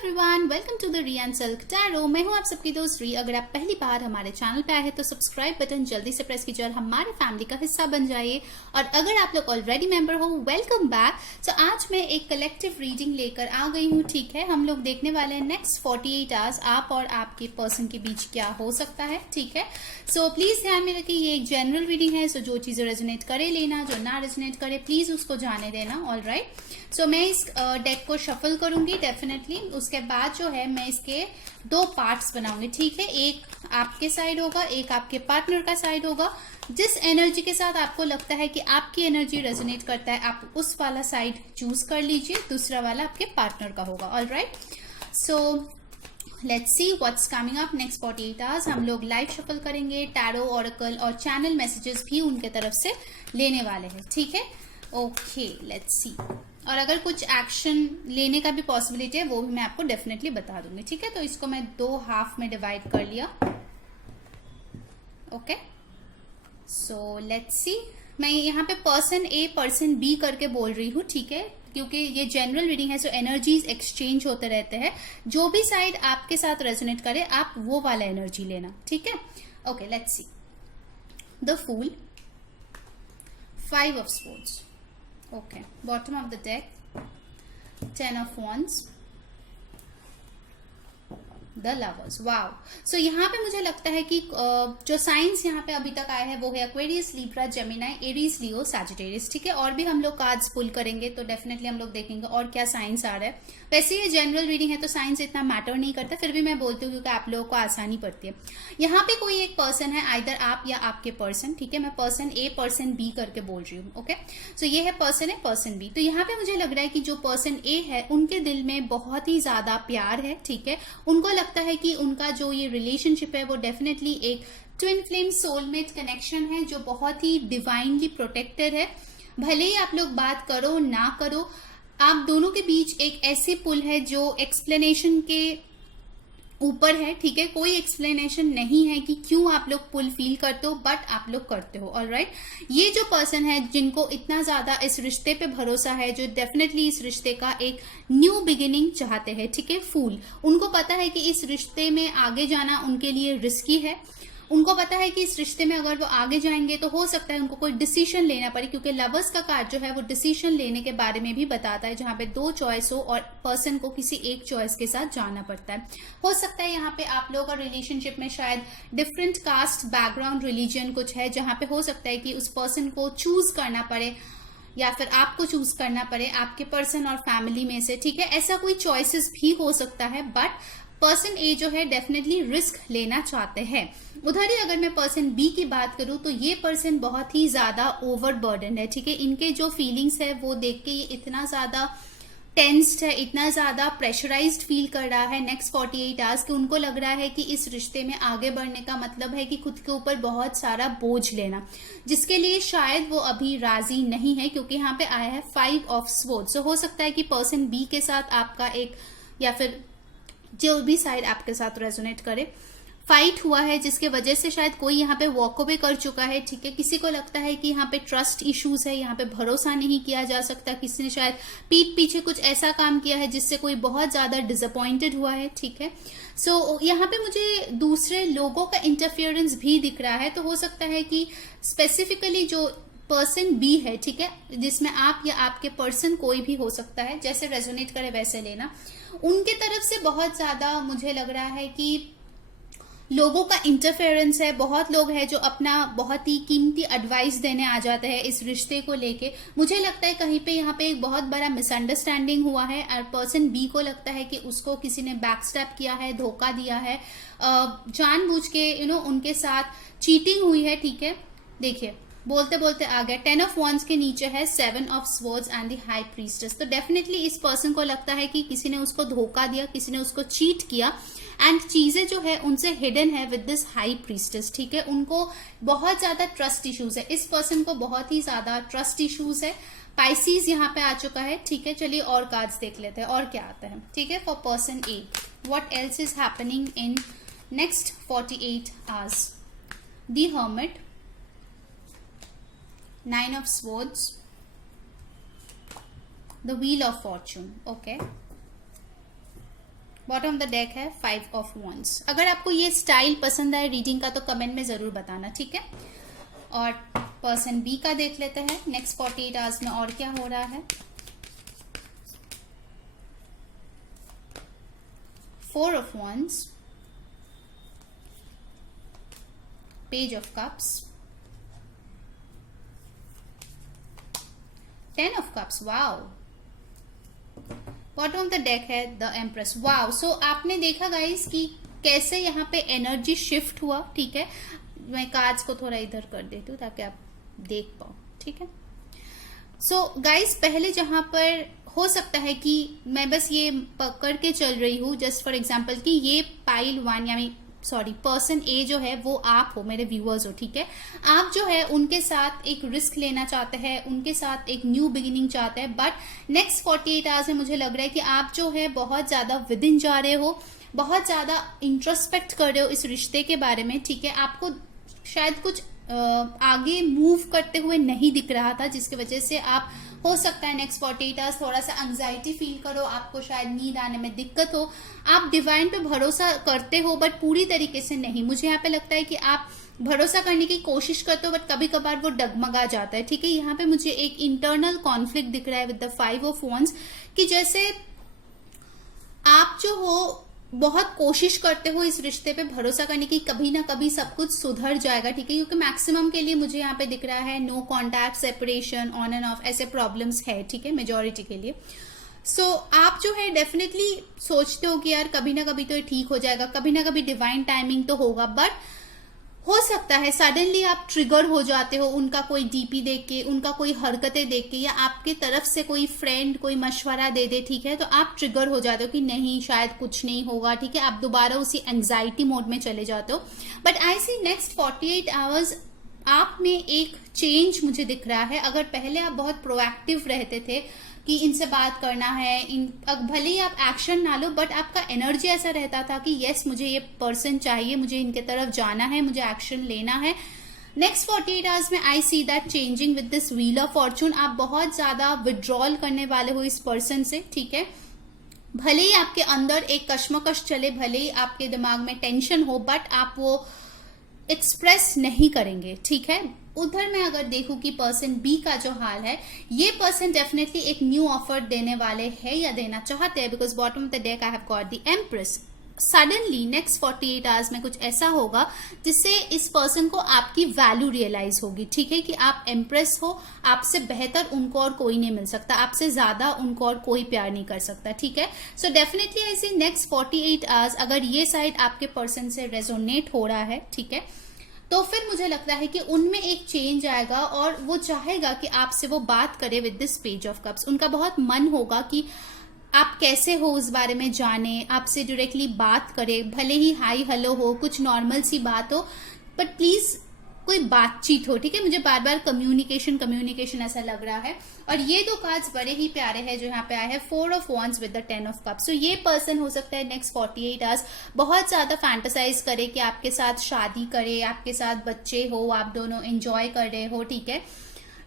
Everyone, welcome to the Riyan Silk Tarot. मैं हूं आप सबकी दोस्त री। अगर आप पहली बार हमारे चैनल पे आए हैं तो सब्सक्राइब बटन जल्दी से प्रेस कीजिए और हमारे फैमिली का हिस्सा बन जाइए। और अगर आप लोग ऑलरेडी मेंबर हो, वेलकम बैक। तो आज मैं एक कलेक्टिव रीडिंग लेकर आ गई हूं। ठीक है, हम लोग देखने वाले हैं नेक्स्ट 48 आवर्स आप और आपके पर्सन के बीच क्या हो सकता है। ठीक है, सो प्लीज ध्यान में रखिए ये एक जनरल रीडिंग है। सो जो चीजें रेजोनेट करे लेना, जो ना रेजोनेट करे प्लीज उसको जाने देना। ऑल राइट, सो मैं इस डेक को शफल करूंगी डेफिनेटली। उसके बाद जो है मैं इसके दो पार्ट्स बनाऊंगी। ठीक है, एक आपके साइड होगा, एक आपके पार्टनर का साइड होगा। जिस एनर्जी के साथ आपको लगता है कि आपकी एनर्जी रेजोनेट करता है, आप उस वाला साइड चूज कर लीजिए। दूसरा वाला आपके पार्टनर का होगा। All right, so let's see what's coming up next 48 hours. हम लोग लाइव शफल करेंगे, टैरो, ऑरेकल और चैनल मैसेजेस भी उनके तरफ से लेने वाले हैं। ठीक है, ओके, लेट्स सी। और अगर कुछ एक्शन लेने का भी पॉसिबिलिटी है वो भी मैं आपको डेफिनेटली बता दूंगी। ठीक है, तो इसको मैं दो हाफ में डिवाइड कर लिया। ओके, सो लेट्स सी। मैं यहाँ पे पर्सन ए पर्सन बी करके बोल रही हूँ। ठीक है, क्योंकि ये जनरल रीडिंग है, सो एनर्जीज एक्सचेंज होते रहते हैं। जो भी साइड आपके साथ रेजोनेट करे आप वो वाला एनर्जी लेना। ठीक है, okay, let's see. The fool, 5 of swords. Okay, bottom of the deck, 10 of wands, the lovers. Wow, so यहाँ पे मुझे लगता है कि जो साइंस यहाँ पे अभी तक आए हैं वो है एक्वेरियस, लिब्रा, जेमिनाई, एरीज, लियो, सैजिटेरियस। ठीक है, और भी हम लोग कार्ड्स पुल करेंगे तो डेफिनेटली हम लोग देखेंगे और क्या साइंस आ रहा है। वैसे ये जनरल रीडिंग है तो साइंस इतना मैटर नहीं करता, फिर भी मैं बोलती हूँ क्योंकि आप लोगों को आसानी पड़ती है। यहाँ पे कोई एक पर्सन है, आइदर आप या आपके पर्सन। ठीक है, मैं पर्सन ए पर्सन बी करके बोल रही हूँ। ओके, सो ये है पर्सन ए पर्सन बी। तो यहाँ पे मुझे लग रहा है कि जो पर्सन ए है उनके दिल में बहुत ही ज्यादा प्यार है। ठीक है, उनको लगता है कि उनका जो ये रिलेशनशिप है वो डेफिनेटली एक ट्विन फ्लेम सोलमेट कनेक्शन है जो बहुत ही डिवाइनली प्रोटेक्टेड है। भले ही आप लोग बात करो ना करो, आप दोनों के बीच एक ऐसी पुल है जो एक्सप्लेनेशन के ऊपर है। ठीक है, कोई एक्सप्लेनेशन नहीं है कि क्यों आप लोग पुल फील करते हो, बट आप लोग करते हो। ऑलराइट, ये जो पर्सन है जिनको इतना ज्यादा इस रिश्ते पे भरोसा है, जो डेफिनेटली इस रिश्ते का एक न्यू बिगिनिंग चाहते हैं। ठीक है, फूल, उनको पता है कि इस रिश्ते में आगे जाना उनके लिए रिस्की है। उनको पता है कि इस रिश्ते में अगर वो आगे जाएंगे तो हो सकता है उनको कोई डिसीजन लेना पड़े, क्योंकि लवर्स का कार्ड जो है वो डिसीजन लेने के बारे में भी बताता है, जहां पे दो चॉइस हो और पर्सन को किसी एक चॉइस के साथ जाना पड़ता है। हो सकता है यहाँ पे आप लोगों का रिलेशनशिप में शायद डिफरेंट कास्ट, बैकग्राउंड, रिलीजन कुछ है, जहां पे हो सकता है कि उस पर्सन को चूज करना पड़े या फिर आपको चूज करना पड़े आपके पर्सन और फैमिली में से। ठीक है, ऐसा कोई चॉइसेस भी हो सकता है, बट पर्सन ए जो है डेफिनेटली रिस्क लेना चाहते हैं। उधर ही अगर मैं पर्सन बी की बात करूं तो ये पर्सन बहुत ही ज्यादा ओवरबर्डन है। ठीक है, इनके जो फीलिंग्स है वो देख के ये इतना ज्यादा टेंस्ड है, इतना ज्यादा प्रेशराइज्ड फील कर रहा है नेक्स्ट 48 आवर्स कि उनको लग रहा है कि इस रिश्ते में आगे बढ़ने का मतलब है कि खुद के ऊपर बहुत सारा बोझ लेना, जिसके लिए शायद वो अभी राजी नहीं है, क्योंकि यहाँ पे आया है 5 of swords। सो हो सकता है कि पर्सन बी के साथ आपका एक, या फिर जो भी साइड आपके साथ रेजोनेट करे, फाइट हुआ है जिसके वजह से शायद कोई यहाँ पे वॉक अवे कर चुका है। ठीक है, किसी को लगता है कि यहाँ पे ट्रस्ट इश्यूज है, यहाँ पे भरोसा नहीं किया जा सकता, किसी ने शायद पीठ पीछे कुछ ऐसा काम किया है जिससे कोई बहुत ज्यादा डिसअपॉइंटेड हुआ है। ठीक है, सो यहाँ पे मुझे दूसरे लोगों का इंटरफियरेंस भी दिख रहा है। तो हो सकता है कि स्पेसिफिकली जो पर्सन बी है, ठीक है, जिसमें आप या आपके पर्सन कोई भी हो सकता है, जैसे रेजोनेट करे वैसे लेना, उनके तरफ से बहुत ज्यादा मुझे लग रहा है कि लोगों का इंटरफेरेंस है। बहुत लोग हैं जो अपना बहुत ही कीमती एडवाइस देने आ जाते हैं इस रिश्ते को लेके। मुझे लगता है कहीं पे यहाँ पे एक बहुत बड़ा मिसअंडरस्टैंडिंग हुआ है और पर्सन बी को लगता है कि उसको किसी ने बैकस्टैप किया है, धोखा दिया है, जानबूझ के उनके साथ चीटिंग हुई है। ठीक है, देखिए बोलते बोलते आ गया, 10 of wands के नीचे है 7 of swords and the high priestess. तो डेफिनेटली इस पर्सन को लगता है कि किसी ने उसको धोखा दिया, किसी ने उसको चीट किया, एंड चीजें जो है उनसे हिडन है विद दिस हाई प्रीस्टेस। ठीक है, उनको बहुत ज्यादा ट्रस्ट इश्यूज है, इस पर्सन को बहुत ही ज्यादा ट्रस्ट इश्यूज है। पाइसीज यहाँ पे आ चुका है। ठीक है, चलिए और कार्ड्स देख लेते हैं और क्या आता है। ठीक है, for person A what else is happening in next 48 hours. The hermit, 9 of swords, the wheel of fortune. Okay, bottom of the deck है 5 ऑफ wands। अगर आपको ये स्टाइल पसंद आए रीडिंग का तो कमेंट में जरूर बताना, ठीक है। और पर्सन बी का देख लेते हैं नेक्स्ट 48 आवर्स में और क्या हो रहा है। 4 of wands, page of cups, 10 of cups, wow. Bottom of the deck है द एम्प्रेस, वाओ। सो आपने देखा गाइस कि कैसे यहाँ पे एनर्जी शिफ्ट हुआ, ठीक है। मैं कार्ड्स को थोड़ा इधर कर देती हूँ ताकि आप देख पाओ, ठीक है। सो गाइस पहले जहां पर हो सकता है कि मैं बस ये पकड़ के चल रही हूँ जस्ट फॉर एग्जाम्पल कि ये पाइल 1 यानी सॉरी पर्सन ए जो है वो आप हो, मेरे व्यूअर्स हो, ठीक है। आप जो है उनके साथ एक रिस्क लेना चाहते हैं, उनके साथ एक न्यू बिगिनिंग चाहते हैं, बट नेक्स्ट 48 आवर्स में मुझे लग रहा है कि आप जो है बहुत ज्यादा विद इन जा रहे हो, बहुत ज्यादा इंट्रोस्पेक्ट कर रहे हो इस रिश्ते के बारे में, ठीक है। आपको शायद कुछ आगे मूव करते हुए नहीं दिख रहा था, जिसकी वजह से आप हो सकता है नेक्स्ट 48 आवर्स थोड़ा सा एंजाइटी फील करो, आपको शायद नींद आने में दिक्कत हो, आप डिवाइन पे भरोसा करते हो बट पूरी तरीके से नहीं। मुझे यहाँ पे लगता है कि आप भरोसा करने की कोशिश करते हो बट कभी कभार वो डगमगा जाता है, ठीक है। यहाँ पे मुझे एक इंटरनल कॉन्फ्लिक्ट दिख रहा है विद द 5 ऑफ wands कि जैसे आप जो हो बहुत कोशिश करते हो इस रिश्ते पे भरोसा करने की, कभी ना कभी सब कुछ सुधर जाएगा, ठीक है। क्योंकि मैक्सिमम के लिए मुझे यहाँ पे दिख रहा है no contact, separation, on and off, ऐसे प्रॉब्लम्स है, ठीक है, मेजोरिटी के लिए। सो आप जो है डेफिनेटली सोचते हो कि यार कभी ना कभी तो ये ठीक हो जाएगा, कभी ना कभी डिवाइन टाइमिंग तो होगा, बट हो सकता है सडनली आप ट्रिगर हो जाते हो उनका कोई डीपी देख के, उनका कोई हरकतें देख के, या आपके तरफ से कोई फ्रेंड कोई मशवरा दे दे, ठीक है, तो आप ट्रिगर हो जाते हो कि नहीं शायद कुछ नहीं होगा, ठीक है। आप दोबारा उसी एंजाइटी मोड में चले जाते हो। But I see next 48 hours आप में एक चेंज मुझे दिख रहा है। अगर पहले आप बहुत प्रोएक्टिव रहते थे कि इनसे बात करना है, भले ही आप एक्शन ना लो बट आपका एनर्जी ऐसा रहता था कि यस मुझे ये पर्सन चाहिए, मुझे इनके तरफ जाना है, मुझे एक्शन लेना है। नेक्स्ट 48 आवर्स में I see that changing with this wheel of fortune. आप बहुत ज्यादा विड्रॉल करने वाले हो इस पर्सन से, ठीक है। भले ही आपके अंदर एक कश्मकश चले, भले ही आपके दिमाग में टेंशन हो, बट आप वो एक्सप्रेस नहीं करेंगे, ठीक है। उधर मैं अगर देखूं कि पर्सन बी का जो हाल है, ये पर्सन डेफिनेटली एक न्यू ऑफर देने वाले हैं या देना चाहते हैं, because bottom of the deck I have got the empress. Suddenly next 48 hours में कुछ ऐसा होगा जिससे इस पर्सन को आपकी वैल्यू रियलाइज होगी, ठीक है, कि आप एम्प्रेस हो, आपसे बेहतर उनको और कोई नहीं मिल सकता, आपसे ज्यादा उनको और कोई प्यार नहीं कर सकता, ठीक है। So definitely I see next 48 hours अगर ये साइड आपके पर्सन से रेजोनेट हो रहा है, ठीक है, तो फिर मुझे लगता है कि उनमें एक चेंज आएगा और वो चाहेगा कि आपसे वो बात करे with this page of cups. उनका बहुत मन होगा कि आप कैसे हो उस बारे में जाने, आपसे डायरेक्टली बात करे, भले ही हाई हेलो हो, कुछ नॉर्मल सी बात हो, बट प्लीज कोई बातचीत हो, ठीक है। मुझे बार बार कम्युनिकेशन ऐसा लग रहा है। और ये दो कार्ड्स बड़े ही प्यारे हैं जो यहाँ पे आए हैं, 4 of wands with the 10 of cups. तो ये पर्सन हो सकता है नेक्स्ट 48 आवर्स बहुत ज्यादा फैंटासाइज करे कि आपके साथ शादी करे, आपके साथ बच्चे हो, आप दोनों एंजॉय कर रहे हो, ठीक है।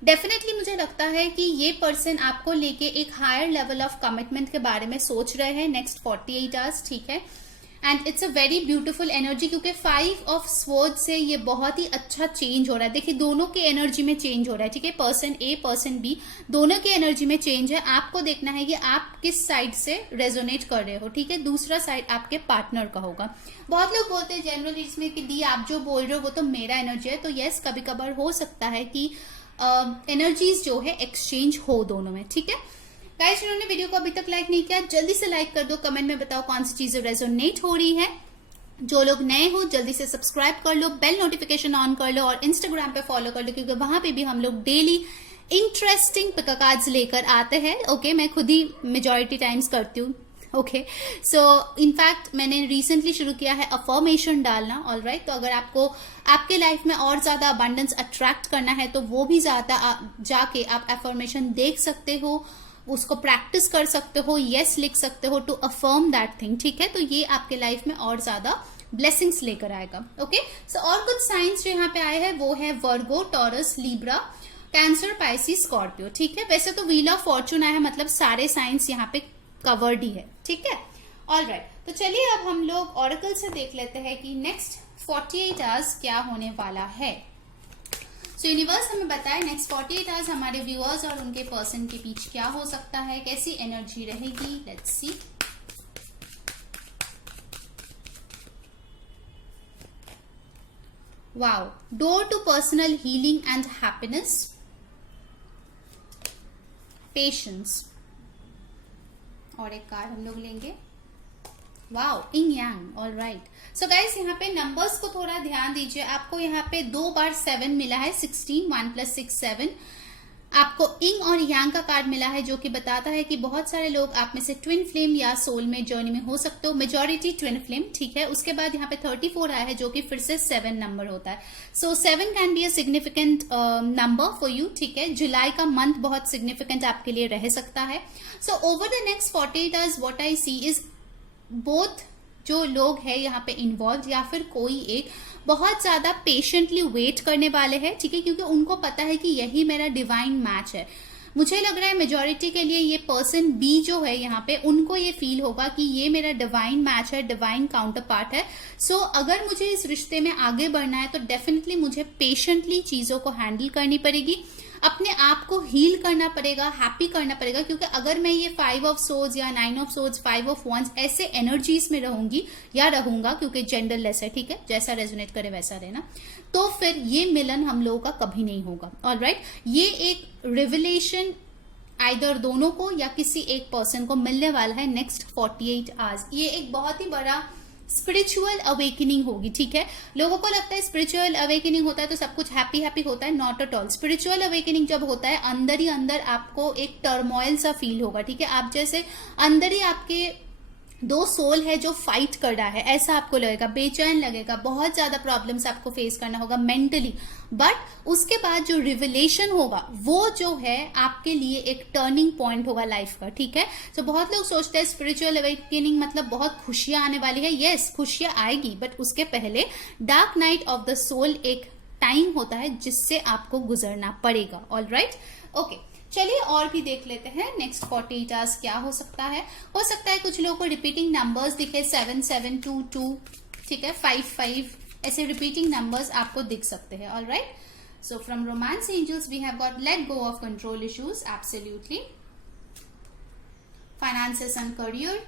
डेफिनेटली मुझे लगता है कि ये पर्सन आपको लेके एक हायर लेवल ऑफ कमिटमेंट के बारे में सोच रहे हैं नेक्स्ट 48 आवर्स, ठीक है। And it's a very beautiful energy क्योंकि 5 ऑफ स्वॉर्ड से ये बहुत ही अच्छा चेंज हो रहा है। देखिए दोनों के एनर्जी में चेंज हो रहा है, ठीक है। पर्सन ए पर्सन बी दोनों के एनर्जी में चेंज है। आपको देखना है कि आप किस साइड से रेजोनेट कर रहे हो, ठीक है। दूसरा साइड आपके पार्टनर का होगा। बहुत लोग बोलते हैं जनरली इसमें कि दी आप जो बोल रहे हो वो तो मेरा एनर्जी है, तो यस कभी कभार हो सकता है कि एनर्जीज जो है एक्सचेंज हो दोनों में, ठीक है। गाइस जिन्होंने वीडियो को अभी तक लाइक नहीं किया जल्दी से लाइक कर दो, कमेंट में बताओ कौन सी चीजें रेजोनेट हो रही है। जो लोग नए हो जल्दी से सब्सक्राइब कर लो, बेल नोटिफिकेशन ऑन कर लो और इंस्टाग्राम पे फॉलो कर लो क्योंकि वहां पे भी हम लोग डेली इंटरेस्टिंग पिक कार्ड्स लेकर आते हैं। ओके मैं खुद ही मेजॉरिटी टाइम्स करती हूँ। ओके सो इनफैक्ट मैंने रिसेंटली शुरू किया है अफर्मेशन डालना, ऑलराइट। तो अगर आपको आपके लाइफ में और ज्यादा अबंडेंस अट्रैक्ट करना है तो वो भी ज्यादा जाके आप अफर्मेशन देख सकते हो, उसको प्रैक्टिस कर सकते हो, यस लिख सकते हो टू अफर्म दैट थिंग, ठीक है। तो ये आपके लाइफ में और ज्यादा ब्लेसिंग्स लेकर आएगा। ओके सो और कुछ साइंस जो यहाँ पे आए हैं वो है Virgo, Taurus, Libra, Cancer, Pisces, Scorpio, ठीक है। वैसे तो व्हील ऑफ फॉर्चून आया है मतलब सारे साइंस यहाँ पे कवर्ड ही है, ठीक है। ऑलराइट, तो चलिए अब हम लोग ऑरेकल से देख लेते हैं कि नेक्स्ट 48 आवर्स क्या होने वाला है। सो यूनिवर्स हमें बताए नेक्स्ट 48 आवर्स हमारे व्यूअर्स और उनके पर्सन के बीच क्या हो सकता है, कैसी एनर्जी रहेगी। Let's see. Wow, door to personal healing and happiness, patience, और एक कार्ड हम लोग लेंगे, wow, yin yang. All right, so guys यहाँ पे नंबर्स को थोड़ा ध्यान दीजिए। आपको यहाँ पे 2 बार 7 मिला है, 16, 1 + 6 7। आपको इंग और यांग का कार्ड मिला है जो कि बताता है कि बहुत सारे लोग आप में से ट्विन फ्लेम या सोलमेट जर्नी में हो सकते हो। मेजॉरिटी ट्विन फ्लेम, ठीक है। उसके बाद यहाँ पे 34 आया है जो कि फिर से 7 नंबर होता है। सो 7 can be a significant number for you, ठीक है। जुलाई का मंथ बहुत सिग्निफिकेंट आपके लिए रह सकता है। So over the next 48 hours what I see is both जो लोग हैं यहाँ पे इन्वॉल्व या फिर कोई एक बहुत ज्यादा पेशेंटली वेट करने वाले हैं, ठीक है, क्योंकि उनको पता है कि यही मेरा डिवाइन मैच है। मुझे लग रहा है मेजॉरिटी के लिए ये पर्सन बी जो है यहाँ पे, उनको ये फील होगा कि ये मेरा डिवाइन मैच है, डिवाइन काउंटर पार्ट है। सो अगर मुझे इस रिश्ते में आगे बढ़ना है तो डेफिनेटली मुझे पेशेंटली चीजों को हैंडल करनी पड़ेगी, अपने आप को हील करना पड़ेगा, हैप्पी करना पड़ेगा। क्योंकि अगर मैं ये 5 ऑफ सोर्ड्स या 9 ऑफ सोर्ड्स, 5 ऑफ wands ऐसे एनर्जीज में रहूंगी या रहूंगा, क्योंकि जेंडर लेस है, ठीक है, जैसा रेजोनेट करे वैसा रहना, तो फिर ये मिलन हम लोगों का कभी नहीं होगा। ऑलराइट, ये एक रिविलेशन आइदर दोनों को या किसी एक पर्सन को मिलने वाला है नेक्स्ट 48 आवर्स। ये एक बहुत ही बड़ा स्पिरिचुअल अवेकनिंग होगी, ठीक है। लोगों को लगता है स्पिरिचुअल अवेकनिंग होता है तो सब कुछ हैप्पी हैप्पी होता है, not at all. Spiritual awakening जब होता है अंदर ही अंदर आपको एक टर्मोइल सा फील होगा, ठीक है। आप जैसे अंदर ही आपके 2 सोल है जो फाइट कर रहा है, ऐसा आपको लगेगा, बेचैन लगेगा, बहुत ज्यादा प्रॉब्लम्स आपको फेस करना होगा मेंटली। बट उसके बाद जो रिविलेशन होगा वो जो है आपके लिए एक टर्निंग पॉइंट होगा लाइफ का, ठीक है। तो बहुत लोग सोचते हैं स्पिरिचुअल अवेकनिंग मतलब बहुत खुशियां आने वाली है। यस, खुशियां आएगी, बट उसके पहले dark night of the soul एक टाइम होता है जिससे आपको गुजरना पड़ेगा। ऑल राइट, ओके, चलिए और भी देख लेते हैं नेक्स्ट 48 आवर्स क्या हो सकता है। हो सकता है कुछ लोगों को रिपीटिंग नंबर्स दिखे, 7 7 2 2, ठीक है, 5 5, ऐसे रिपीटिंग नंबर्स आपको दिख सकते हैं। All right, so from romance angels we have got let go of control issues, absolutely, finances and career,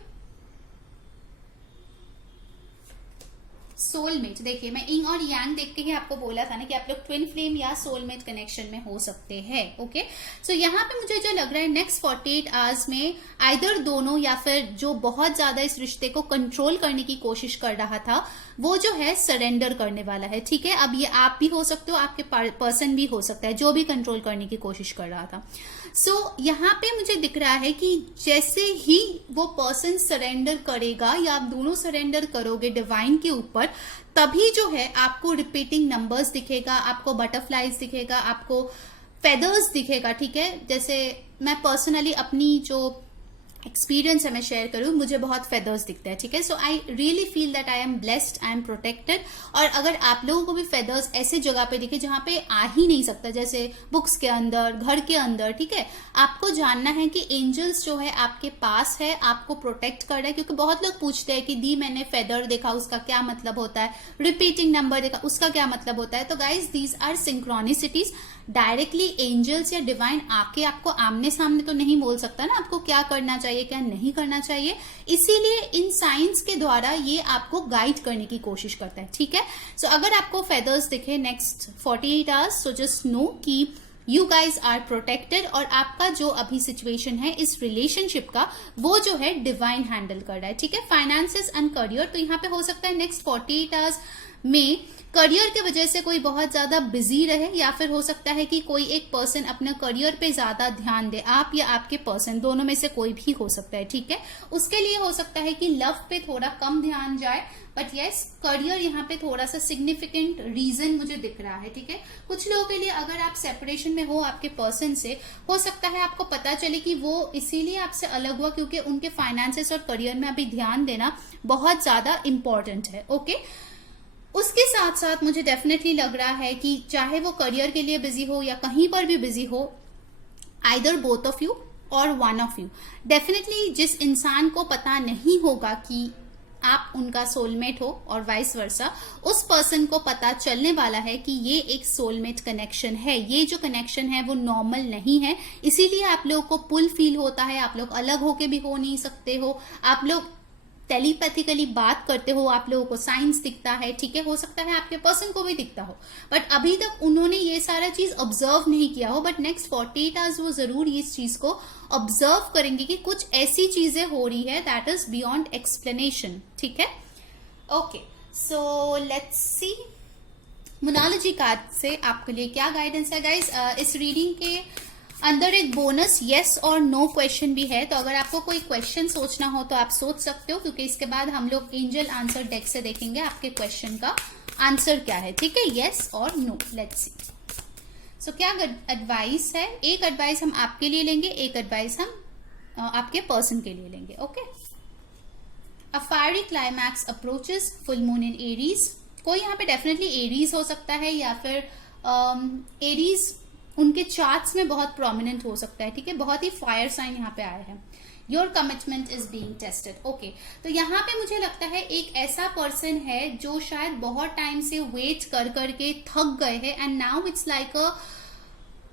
soulmate. देखिए मैं इंग और यांग देख के ही आपको बोला था ना कि आप लोग ट्विन फ्लेम या सोलमेट कनेक्शन में हो सकते हैं। ओके, सो यहाँ पे मुझे जो लग रहा है नेक्स्ट 48 आवर्स में आइदर दोनों या फिर जो बहुत ज्यादा इस रिश्ते को कंट्रोल करने की कोशिश कर रहा था वो जो है सरेंडर करने वाला है, ठीक है। अब ये आप भी हो सकते हो, आपके पर्सन भी हो सकता है जो भी कंट्रोल करने की कोशिश कर रहा था। सो यहाँ पे मुझे दिख रहा है कि जैसे ही वो पर्सन सरेंडर करेगा या आप दोनों सरेंडर करोगे डिवाइन के ऊपर, तभी जो है आपको रिपीटिंग नंबर्स दिखेगा, आपको बटरफ्लाईज दिखेगा, आपको फेदर्स दिखेगा, ठीक है। जैसे मैं पर्सनली अपनी जो एक्सपीरियंस है मैं शेयर करूं, मुझे बहुत फेदर्स दिखते हैं, ठीक है। So I really feel that I am blessed, I am protected. और अगर आप लोगों को भी फेदर्स ऐसे जगह पे दिखे जहां पे आ ही नहीं सकता, जैसे बुक्स के अंदर, घर के अंदर, ठीक है, आपको जानना है कि एंजल्स जो है आपके पास है, आपको प्रोटेक्ट कर रहा है। क्योंकि बहुत लोग पूछते हैं कि दी मैंने फेदर देखा उसका क्या मतलब होता है, रिपीटिंग नंबर देखा उसका क्या मतलब होता है। तो guys these are synchronicities. Directly angels या डिवाइन आके आपको आमने सामने तो नहीं बोल सकता ना आपको क्या करना चाहिए क्या नहीं करना चाहिए, इसीलिए इन साइंस के द्वारा ये आपको गाइड करने की कोशिश करता है, ठीक है। सो अगर आपको फेदर्स दिखे next 48 hours, so just know कि यू गाइज आर प्रोटेक्टेड और आपका जो अभी सिचुएशन है इस रिलेशनशिप का वो जो है डिवाइन हैंडल कर रहा है, ठीक है। फाइनेंसेस एंड करियर, तो यहाँ पे हो सकता है नेक्स्ट 48 आवर्स में करियर के वजह से कोई बहुत ज्यादा बिजी रहे, या फिर हो सकता है कि कोई एक पर्सन अपने करियर पे ज्यादा ध्यान दे, आप या आपके पर्सन, दोनों में से कोई भी हो सकता है, ठीक है। उसके लिए हो सकता है कि लव पे थोड़ा कम ध्यान जाए, बट यस करियर यहाँ पे थोड़ा सा सिग्निफिकेंट रीजन मुझे दिख रहा है, ठीक है। कुछ लोगों के लिए अगर आप सेपरेशन में हो आपके पर्सन से, हो सकता है आपको पता चले कि वो इसीलिए आपसे अलग हुआ क्योंकि उनके फाइनेंसेस और करियर में अभी ध्यान देना बहुत ज्यादा इंपॉर्टेंट है, ओके। उसके साथ साथ मुझे डेफिनेटली लग रहा है कि चाहे वो करियर के लिए बिजी हो या कहीं पर भी बिजी हो, आइदर बोथ ऑफ यू और वन ऑफ यू। डेफिनेटली जिस इंसान को पता नहीं होगा कि आप उनका सोलमेट हो और वाइस वर्सा, उस पर्सन को पता चलने वाला है कि ये एक सोलमेट कनेक्शन है, ये जो कनेक्शन है वो नॉर्मल नहीं है, इसीलिए आप लोग को पुल फील होता है, आप लोग अलग होके भी हो नहीं सकते हो, आप लोग टेलीपैथिकली बात करते हो, आप लोगों को साइंस दिखता है, ठीक है, हो सकता है आपके पर्सन को भी दिखता हो, बट अभी तक उन्होंने ये सारा चीज ऑब्जर्व नहीं किया हो, बट नेक्स्ट 48 आवर्स वो जरूर इस चीज को ऑब्जर्व करेंगे कि कुछ ऐसी चीजें हो रही है दैट इज बियॉन्ड एक्सप्लेनेशन, ठीक है। ओके, सो लेट्स सी मोनालॉजी कार्ड से आपके लिए क्या गाइडेंस है गाइज। इस रीडिंग के अंदर एक बोनस यस और नो क्वेश्चन भी है, तो अगर आपको कोई क्वेश्चन सोचना हो तो आप सोच सकते हो, क्योंकि इसके बाद हम लोग एंजल आंसर डेक से देखेंगे आपके क्वेश्चन का आंसर क्या है, ठीक है, यस और नो। लेट्स सी सो क्या एडवाइस है। एक एडवाइस हम आपके लिए लेंगे, एक एडवाइस हम आपके पर्सन के लिए लेंगे। Okay, a fiery climax approaches full moon in Aries. कोई यहाँ पे डेफिनेटली एरीज हो सकता है, या फिर एरीज उनके चार्ट्स में बहुत प्रोमिनेंट हो सकता है, ठीक है, बहुत ही फायर साइन यहाँ पे आए हैं। Your commitment is being tested. Okay, तो यहाँ पे मुझे लगता है एक ऐसा पर्सन है जो शायद बहुत टाइम से वेट कर करके थक गए हैं, and now it's like a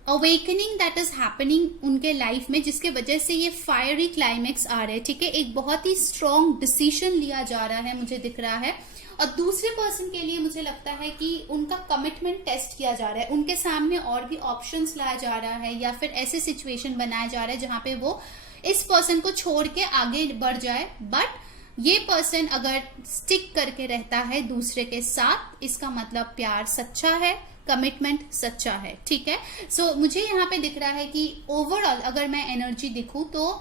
awakening that is happening उनके लाइफ में, जिसके वजह से ये फायरी क्लाइमेक्स आ रहे हैं, ठीक है, एक बहुत ही स्ट्रॉन्ग डिसीजन लिया जा रहा है मुझे दिख रहा है। और दूसरे पर्सन के लिए मुझे लगता है कि उनका कमिटमेंट टेस्ट किया जा रहा है, उनके सामने और भी ऑप्शंस लाया जा रहा है, या फिर ऐसे सिचुएशन बनाया जा रहा है जहां पे वो इस पर्सन को छोड़ के आगे बढ़ जाए, बट ये पर्सन अगर स्टिक करके रहता है दूसरे के साथ, इसका मतलब प्यार सच्चा है, कमिटमेंट सच्चा है, ठीक है। सो मुझे यहाँ पे दिख रहा है कि ओवरऑल अगर मैं एनर्जी दिखूं तो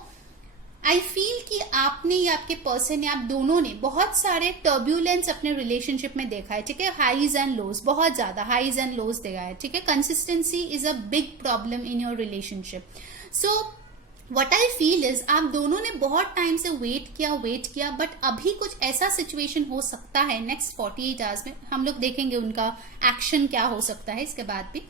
आई फील कि आपने या आपके पर्सन या आप दोनों ने बहुत सारे टर्ब्यूलेंस अपने रिलेशनशिप में देखा है, ठीक है, हाईज एंड लोज, बहुत ज्यादा हाईज एंड लोज देखा है, ठीक है। Consistency is a big problem in your relationship. So what I feel is आप दोनों ने बहुत टाइम से वेट किया, बट अभी कुछ ऐसा सिचुएशन हो सकता है नेक्स्ट 48 आवर्स में, हम लोग देखेंगे उनका एक्शन क्या हो सकता है इसके बाद भी,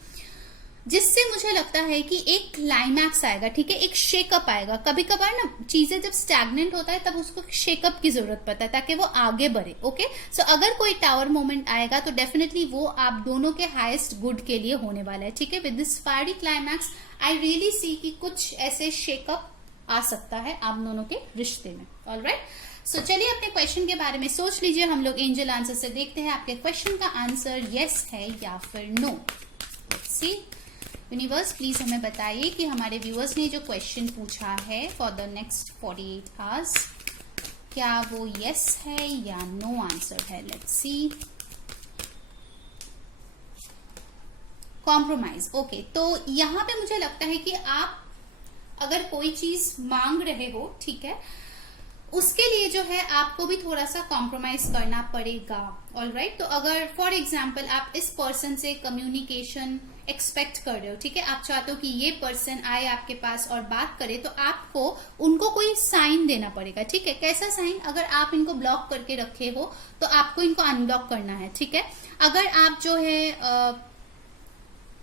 जिससे मुझे लगता है कि एक क्लाइमैक्स आएगा, ठीक है, एक शेकअप आएगा। कभी कभार ना चीजें जब स्टैग्नेंट होता है तब उसको शेकअप की जरूरत पड़ता है ताकि वो आगे बढ़े। ओके, सो अगर कोई टावर मोमेंट आएगा तो डेफिनेटली वो आप दोनों के हाईएस्ट गुड के लिए होने वाला है, ठीक है। With this fiery climax I really see कि कुछ ऐसे शेकअप आ सकता है आप दोनों के रिश्ते में। ऑलराइट, सो चलिए अपने क्वेश्चन के बारे में सोच लीजिए। हम लोग एंजल आंसर से देखते हैं आपके क्वेश्चन का आंसर यस है या फिर no. Let's see universe, please हमें बताइए कि हमारे व्यूअर्स ने जो क्वेश्चन पूछा है फॉर द नेक्स्ट 48 आवर्स, क्या वो यस है या नो आंसर है। Let's see. कॉम्प्रोमाइज। ओके, तो यहाँ पे मुझे लगता है कि आप अगर कोई चीज मांग रहे हो, ठीक है, उसके लिए जो है आपको भी थोड़ा सा कॉम्प्रोमाइज करना पड़ेगा। ऑलराइट, तो अगर फॉर एग्जाम्पल आप इस पर्सन से कम्युनिकेशन एक्सपेक्ट कर रहे हो, ठीक है, आप चाहते हो कि ये पर्सन आए आपके पास और बात करे, तो आपको उनको कोई साइन देना पड़ेगा, ठीक है। कैसा साइन? अगर आप इनको ब्लॉक करके रखे हो तो आपको इनको अनब्लॉक करना है, ठीक है। अगर आप जो है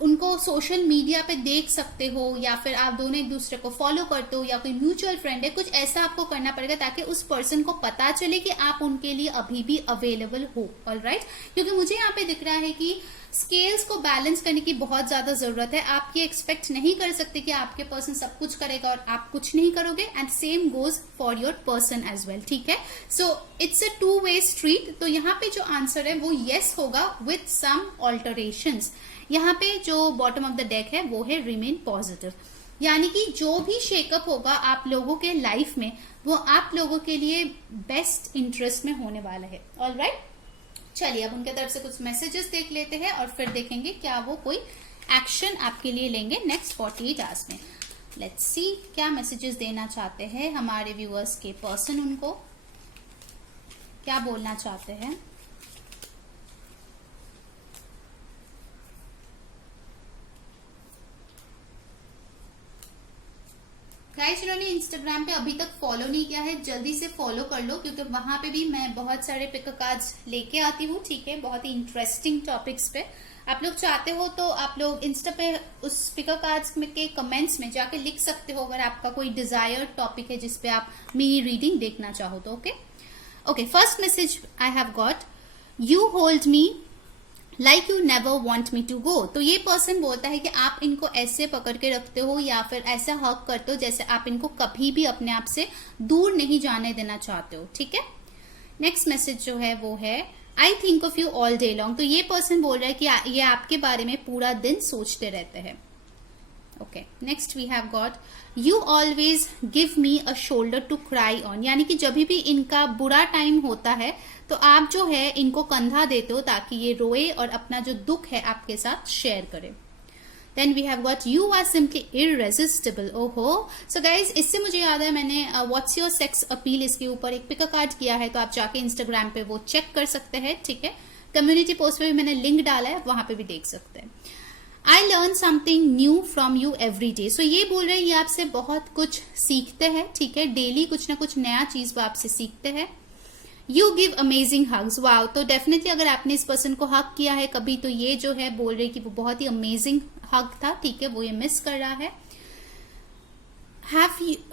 उनको सोशल मीडिया पे देख सकते हो, या फिर आप दोनों एक दूसरे को फॉलो करते हो, या कोई म्यूचुअल फ्रेंड है, कुछ ऐसा आपको करना पड़ेगा ताकि उस पर्सन को पता चले कि आप उनके लिए अभी भी अवेलेबल हो। ऑलराइट, क्योंकि मुझे यहाँ पे दिख रहा है कि स्केल्स को बैलेंस करने की बहुत ज्यादा जरूरत है। आप ये एक्सपेक्ट नहीं कर सकते कि आपके पर्सन सब कुछ करेगा और आप कुछ नहीं करोगे, and same goes for your person as well, ठीक है। So it's a 2 way street. तो यहाँ पे जो आंसर है वो येस होगा विथ सम ऑल्टरेशंस। यहाँ पे जो बॉटम ऑफ द डेक है वो है रिमेन पॉजिटिव, यानी कि जो भी शेकअप होगा आप लोगों के लाइफ में वो आप लोगों के लिए बेस्ट इंटरेस्ट में होने वाला है। ऑलराइट, चलिए अब उनके तरफ से कुछ मैसेजेस देख लेते हैं और फिर देखेंगे क्या वो कोई एक्शन आपके लिए लेंगे नेक्स्ट 48 आवर्स में। लेट्स सी क्या मैसेजेस देना चाहते हैं हमारे व्यूअर्स के पर्सन, उनको क्या बोलना चाहते हैं। गाइस, जिन्होंने इंस्टाग्राम पे अभी तक फॉलो नहीं किया है जल्दी से फॉलो कर लो, क्योंकि वहां पे भी मैं बहुत सारे पिक कार्ड्स लेके आती हूँ, ठीक है, बहुत ही इंटरेस्टिंग टॉपिक्स पे। आप लोग चाहते हो तो आप लोग इंस्टा पे उस पिकर कार्ड्स में के कमेंट्स में जाके लिख सकते हो अगर आपका कोई डिजायर्ड टॉपिक है जिस पे आप मेरी रीडिंग देखना चाहो तो। Okay, first message I have got, you hold me like you never want me to go. तो ये पर्सन बोलता है कि आप इनको ऐसे पकड़ के रखते हो या फिर ऐसा हक करते हो जैसे आप इनको कभी भी अपने आप से दूर नहीं जाने देना चाहते हो, ठीक है। नेक्स्ट मैसेज जो है वो है, I think of you all day long. तो ये पर्सन बोल रहा है कि ये आपके बारे में पूरा दिन सोचते रहते हैं। Okay, next we have got, you always give me a shoulder to cry on. यानी कि जब भी इनका बुरा टाइम होता है तो आप जो है इनको कंधा देते हो ताकि ये रोए और अपना जो दुख है आपके साथ शेयर करे। Then we have got, you are simply irresistible. ओहो, सो गाइज इससे मुझे याद है मैंने व्हाट्स योर सेक्स अपील इसके ऊपर एक पिकर कार्ड किया है, तो आप जाके इंस्टाग्राम पे वो चेक कर सकते हैं, ठीक है। कम्युनिटी पोस्ट पे भी मैंने लिंक डाला है, वहां पे भी देख सकते हैं। I learn something new from you every day. So ये बोल रहे हैं ये आपसे बहुत कुछ सीखते हैं, ठीक है। डेली कुछ ना कुछ नया चीज वो आपसे सीखते हैं। You give amazing hugs. Wow, तो डेफिनेटली अगर आपने इस पर्सन को हग किया है कभी तो ये जो है बोल रहे कि वो बहुत ही अमेजिंग हग था, ठीक है, वो ये मिस कर रहा है।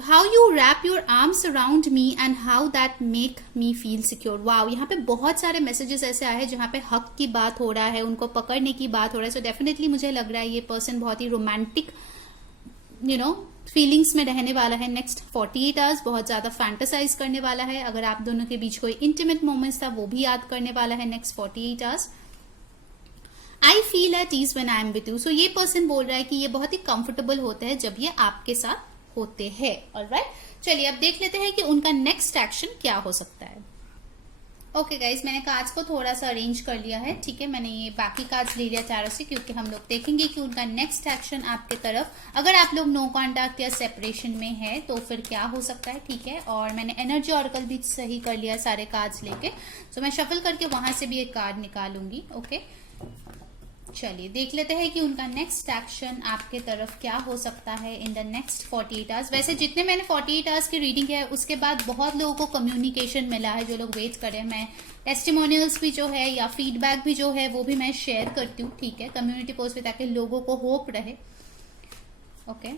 How you wrap your arms around me and how that make me feel secure. Wow, यहाँ पे बहुत सारे मैसेजेस ऐसे आए हैं जहाँ पे हक की बात हो रहा है, उनको पकड़ने की बात हो रहा है। सो डेफिनेटली मुझे लग रहा है ये पर्सन बहुत ही रोमांटिक फीलिंग्स में रहने वाला है। नेक्स्ट 48 आवर्स बहुत ज्यादा फैंटेसाइज करने वाला है। अगर आप दोनों के बीच कोई इंटीमेट मोमेंट्स था वो भी याद करने वाला है next 48 hours. I feel at ease when I am with you. So ये पर्सन बोल रहा है कि ये बहुत ही कंफर्टेबल होता है जब ये आपके साथ होते हैं। ऑलराइट, चलिए अब देख लेते हैं कि उनका नेक्स्ट एक्शन क्या हो सकता है। ओके गाइज, मैंने कार्ड्स को थोड़ा सा अरेंज कर लिया है, ठीक है। मैंने ये बाकी कार्ड्स ले लिया चारों से क्योंकि हम लोग देखेंगे कि उनका नेक्स्ट एक्शन आपके तरफ, अगर आप लोग नो कॉन्टैक्ट या सेपरेशन में है तो फिर क्या हो सकता है, ठीक है। और मैंने एनर्जी ऑरेकल भी सही कर लिया सारे कार्ड्स लेके, तो मैं शफल करके वहां से भी एक कार्ड निकालूंगी। ओके, चलिए देख लेते हैं कि उनका नेक्स्ट एक्शन आपके तरफ क्या हो सकता है इन द नेक्स्ट 48 आवर्स। वैसे जितने मैंने 48 आवर्स की रीडिंग है उसके बाद बहुत लोगों को कम्युनिकेशन मिला है, जो लोग वेट करें। मैं टेस्टिमोनियल्स भी जो है या फीडबैक भी जो है वो भी मैं शेयर करती हूँ, ठीक है, कम्युनिटी पोस्ट पे, ताकि लोगों को होप रहे। Okay,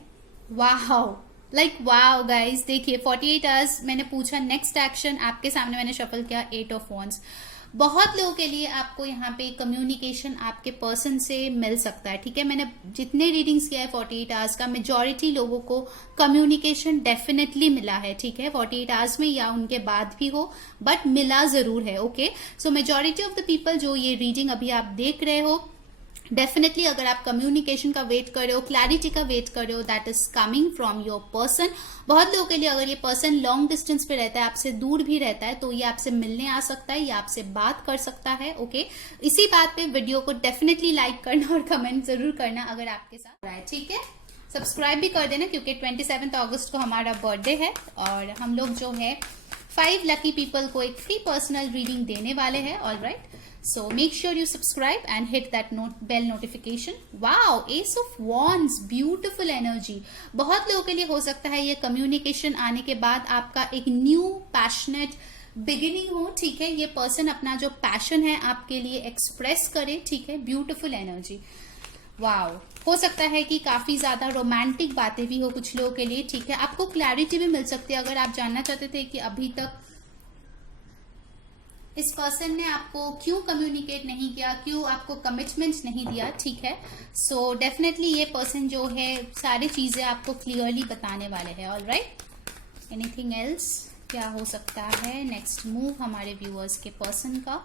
wow, like wow guys, देखिए 48 आवर्स मैंने पूछा नेक्स्ट एक्शन, आपके सामने मैंने शफल किया 8 ऑफ वॉन्ड्स। बहुत लोगों के लिए आपको यहाँ पे कम्युनिकेशन आपके पर्सन से मिल सकता है, ठीक है। मैंने जितने रीडिंग्स किया है 48 आवर्स का, मेजॉरिटी लोगों को कम्युनिकेशन डेफिनेटली मिला है, ठीक है। 48 आवर्स में या उनके बाद भी हो, बट मिला जरूर है। Okay, so majority of the people जो ये रीडिंग अभी आप देख रहे हो, डेफिनेटली अगर आप कम्युनिकेशन का वेट कर रहे हो, क्लैरिटी का वेट कर रहे हो, that is coming from your person. बहुत लोगों के लिए अगर ये पर्सन लॉन्ग डिस्टेंस पे रहता है, आपसे दूर भी रहता है, तो ये आपसे मिलने आ सकता है या आपसे बात कर सकता है। ओके, इसी बात पे वीडियो को डेफिनेटली लाइक करना और कमेंट जरूर करना अगर आपके साथ रहा है, ठीक है। सब्सक्राइब भी कर देना क्योंकि 27 अगस्त को हमारा बर्थडे है और हम लोग जो है 5 लकी पीपल को एक फ्री पर्सनल रीडिंग देने वाले हैं। Alright, so make sure you subscribe and hit that bell notification. Wow, Ace of Wands, beautiful energy. बहुत लोगों के लिए हो सकता है ये कम्युनिकेशन आने के बाद आपका एक न्यू पैशनेट बिगिनिंग हो, ठीक है। ये पर्सन अपना जो पैशन है आपके लिए एक्सप्रेस करे, ठीक है। Beautiful energy, wow. हो सकता है कि काफी ज्यादा रोमांटिक बातें भी हो कुछ लोगों के लिए, ठीक है। आपको क्लैरिटी भी मिल सकती है अगर आप जानना चाहते थे कि अभी तक इस पर्सन ने आपको क्यों कम्युनिकेट नहीं किया, क्यों आपको कमिटमेंट्स नहीं दिया, ठीक है। सो डेफिनेटली ये पर्सन जो है सारी चीजें आपको क्लियरली बताने वाले हैं। ऑलराइट, एनीथिंग एल्स क्या हो सकता है नेक्स्ट मूव हमारे व्यूअर्स के पर्सन का।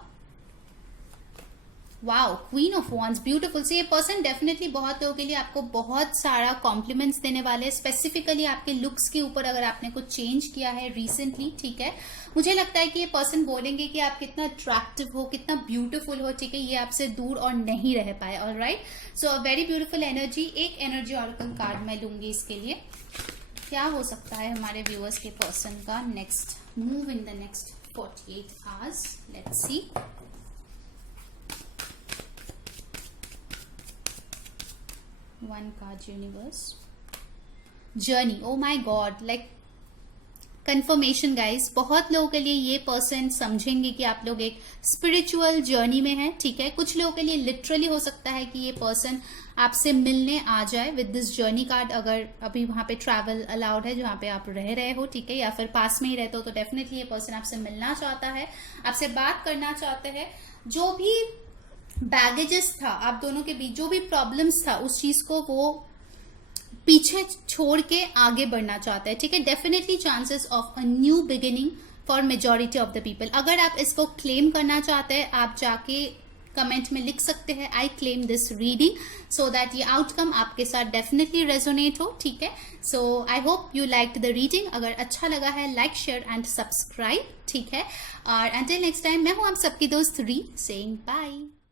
Wow, queen of wands, beautiful. से ये पर्सन डेफिनेटली बहुत लोगों के लिए आपको बहुत सारा कॉम्प्लीमेंट्स देने वाले हैं, स्पेसिफिकली आपके लुक्स के ऊपर अगर आपने कुछ चेंज किया है रिसेंटली, ठीक है। मुझे लगता है कि ये पर्सन बोलेंगे कि आप कितना अट्रैक्टिव हो, कितना ब्यूटीफुल हो, ठीक है। ये आपसे दूर और नहीं रह पाए। Alright, so a very beautiful energy. एक एनर्जी ऑरेकल कार्ड मैं लूंगी इसके लिए। क्या हो सकता है हमारे व्यूअर्स के पर्सन का next move in the next 48 hours. Let's see. One card, universe. Journey, oh my god, like confirmation guys, बहुत लोगों के लिए ये पर्सन समझेंगे कि आप लोग एक स्पिरिचुअल जर्नी में हैं, ठीक है। कुछ लोगों के लिए लिटरली हो सकता है कि ये पर्सन आपसे मिलने आ जाए विद दिस जर्नी कार्ड, अगर अभी वहां पे ट्रैवल अलाउड है जहाँ पे आप रह रहे हो, ठीक है, या फिर पास में ही रहते हो, तो डेफिनेटली ये पर्सन आपसे मिलना चाहता है, आपसे बात करना चाहते हैं। जो भी बैगेजेस था आप दोनों के बीच, जो भी प्रॉब्लम्स था, उस चीज को वो पीछे छोड़ के आगे बढ़ना चाहता है, ठीक है। Definitely chances of a new beginning for majority of the people. अगर आप इसको क्लेम करना चाहते हैं, आप जाके कमेंट में लिख सकते हैं I claim this reading, so that ये आउटकम आपके साथ डेफिनेटली रेजोनेट हो, ठीक है। So I hope you liked the reading. अगर अच्छा लगा है, लाइक शेयर एंड सब्सक्राइब, ठीक है। और अंटिल नेक्स्ट टाइम, मैं हूं आप सबकी दोस्त री, सेइंग बाय।